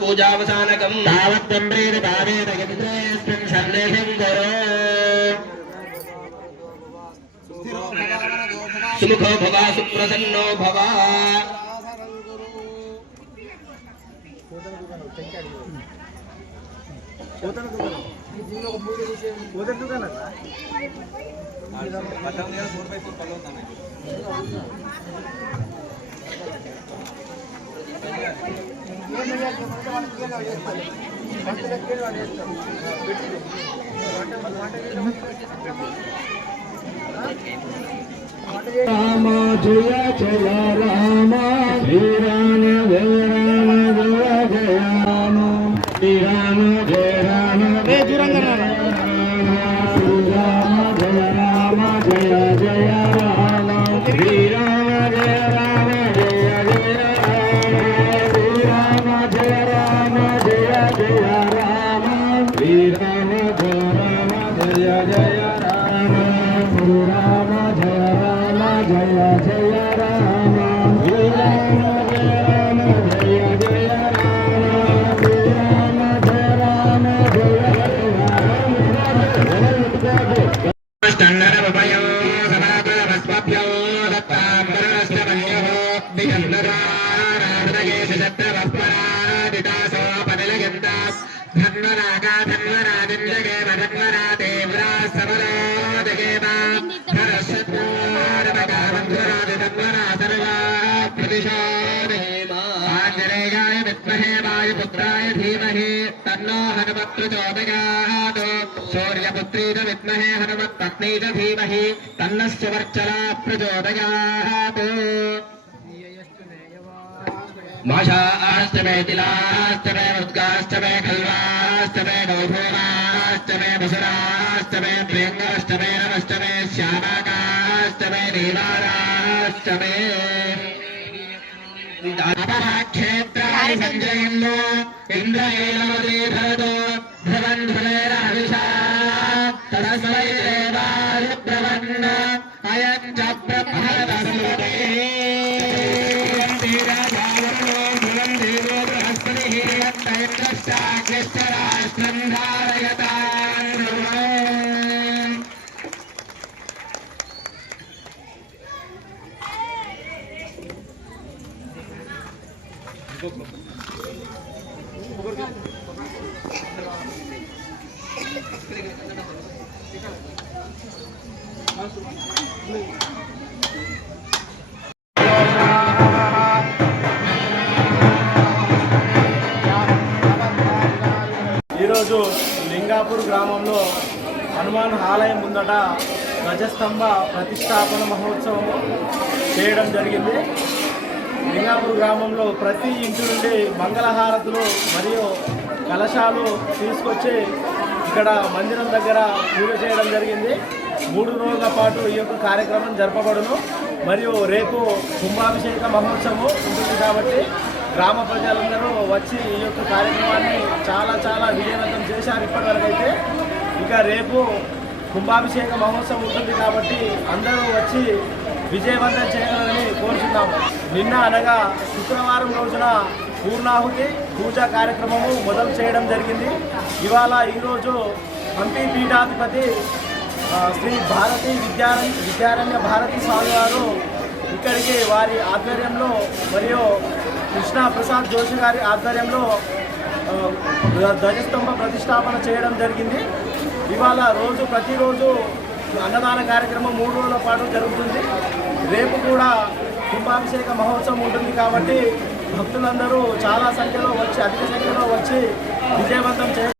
पूजावसानकं तावत्तम्रेण भावेन यदिद्रेस्मिन् सन्देशं करो सुमुखो भवा सुप्रसन्नो भवा राम जय जय राम श्री राम जय राम जय जय राम श्री राम जय राम श्री राम जय राम जय जय राम श्री राम जय राम जय जय राम श्री राम जय राम जय जय राम श्री राम जय राम जय जय राम श्री राम जय राम जय जय राम श्री राम जय राम जय जय राम श्री राम जय राम जय स्तन्नरवपयो समाकुलवस्वभ्यो दत्ताम्बरस्तमन्यो दिगन्धराराधनगेशत्रवस्परादितासो पदलगन्तास् धन्वरागा धन्वरादिन्द्रगेव धन्वरादेव्रा समरोदगेव धनशत्रूरवगावन्धुरादिधन्वरा सर्वा प्रतिशोदयेमा आञ्जनेयाय विद्महे वायुपुत्राय धीमहि तन्नो हनुमत् प्रचोदयात् सूर्यपुत्री च विद्महे हनुमत्पत्नी च धीमहि तन्नस्य वर्चला प्रचोदयात् माषाश्चमे तिलाश्चमे मुद्गाश्चमे खल्वाश्चमे गौभूमाश्चमे वसुराश्चमे प्रियङ्गाश्चमे नमश्चमे श्यामाकाश्चमे नीलाराश्चमे क्षेत्राणि सञ्जयन्नो इन्द्रैलमदे भरतो ध्रुवन्ध्रुवैरहविषा तदस्मै देवारुब्रवन् अयं च प्रभरतस्मृते राष्ट्रं धारयतान् ఈరోజు లింగాపూర్ గ్రామంలో హనుమాన్ ఆలయం ముందట ధ్వజస్తంభ ప్రతిష్టాపన మహోత్సవము చేయడం జరిగింది. లింగాపూర్ గ్రామంలో ప్రతి ఇంటి నుండి మంగళహారతులు మరియు కలశాలు తీసుకొచ్చి ఇక్కడ మందిరం దగ్గర పూజ చేయడం జరిగింది. 3 రోజుల పాటు ఈ యొక్క కార్యక్రమం జరపబడును. మరియు రేపు కుంభాభిషేక మహోత్సవం ఉంటుంది కాబట్టి గ్రామ ప్రజలందరూ వచ్చి ఈ యొక్క కార్యక్రమాన్ని చాలా చాలా విజయవంతం చేశారు ఇప్పటివరకు అయితే. ఇక రేపు కుంభాభిషేక మహోత్సవం ఉంటుంది కాబట్టి అందరూ వచ్చి విజయవంతం చేయగలరని కోరుచున్నాము. నిన్న అనగా శుక్రవారం రోజున పూర్ణాహుతి పూజా కార్యక్రమము మొదలు చేయడం జరిగింది. ఈరోజు హంపి పీఠాధిపతి శ్రీ భారతీ విద్యారణ్య భారతీ స్వామి వారు ఇక్కడికి వారి ఆధ్వర్యంలో మరియు కృష్ణా ప్రసాద్ జోషి గారి ఆధ్వర్యంలో ధ్వజస్తంభ ప్రతిష్టాపన చేయడం జరిగింది. ప్రతిరోజు అన్నదాన కార్యక్రమం 3 రోజుల పాటు జరుగుతుంది. రేపు కూడా కుంభాభిషేక మహోత్సవం ఉంటుంది కాబట్టి భక్తులందరూ చాలా సంఖ్యలో వచ్చి అధిక సంఖ్యలో వచ్చి విజయవంతం